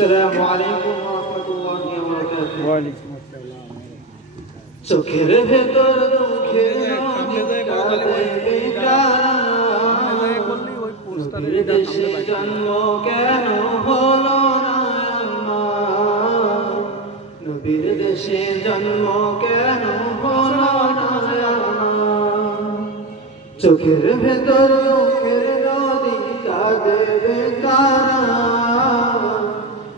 আসসালামু আলাইকুম ওয়া রাহমাতুল্লাহি ওয়া বারাকাতুহু। ওয়া আলাইকুম আসসালাম। চোখের ভেতর দুঃখের নদী কাঁদে বেকার, নবীর দেশে জন্ম কেন হলো না আমার, নবীর দেশে জন্ম কেন হলো না আমার। চোখের ভেতর দুঃখের নদী কাঁদে বেকার,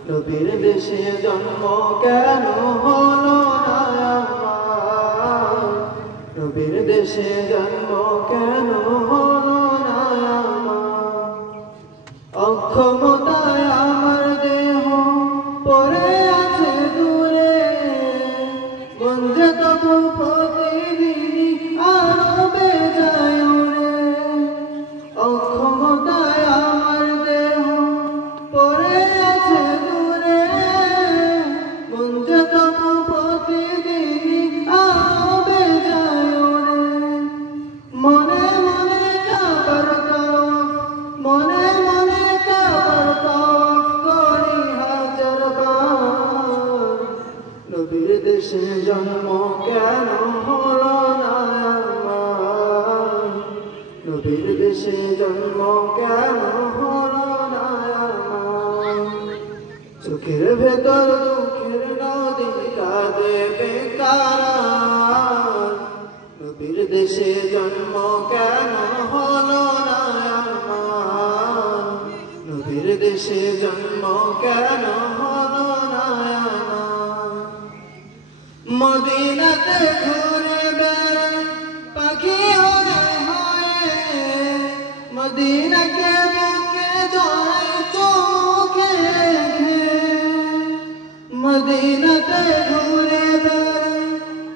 নবীর দেশে জন্ম কেন হলো না আমার, নবীর দেশে জন্ম কেন হলো না আমার। অক্ষমতায় আমার দেহ পড়ে আছে দূরে, গঞ্জে তবু প্রতিদিনই আরো বেজায় উড়ে। অক্ষমতায় আমার দেহ পড়ে আছে দূরে, গঞ্জে তবু প্রতিদিনই আরো বেজায় উড়ে। মনে মনে কাবার তাওয়াফ, মনে মনে কাবার তাওয়াফ করি হাজার বার, নবীর দেশে জন্ম কেন হলো না আমার, নবীর দেশে জন্ম কেন হলো না আমার। চোখের ভেতর দুঃখের নদী কাঁদে বেকার, নবীর দেশে জন্ম কেন হলো না আমার, নবীর দেশে জন্ম কেন হলো না আমার। মদিনাতে ঘুরে বেড়ায় পাখি হয়ে হয়ে, মদিনাকে বুকে জড়ায় চোখে রেখে। মদিনাতে ঘুরে বেড়ায়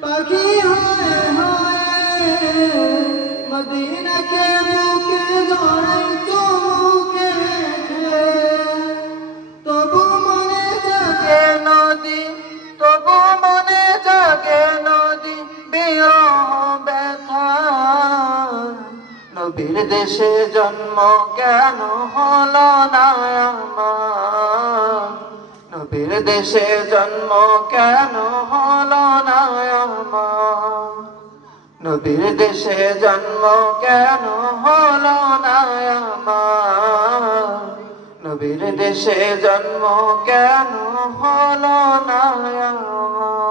পাখি হয়ে হয়ে, মদিনাকে বুকে জড়ায় চোখে রেখে। তবু মনে জাগে নদী, তবু মনে জাগে নদী বিরহ ব্যথা, নবীর দেশে জন্ম কেন হলো না আমার, নবীর দেশে জন্ম কেন হলো না আমার, নবীর দেশে জন্ম কেন হলো না আমার, নবীর দেশে জন্ম কেন হলো না আমার।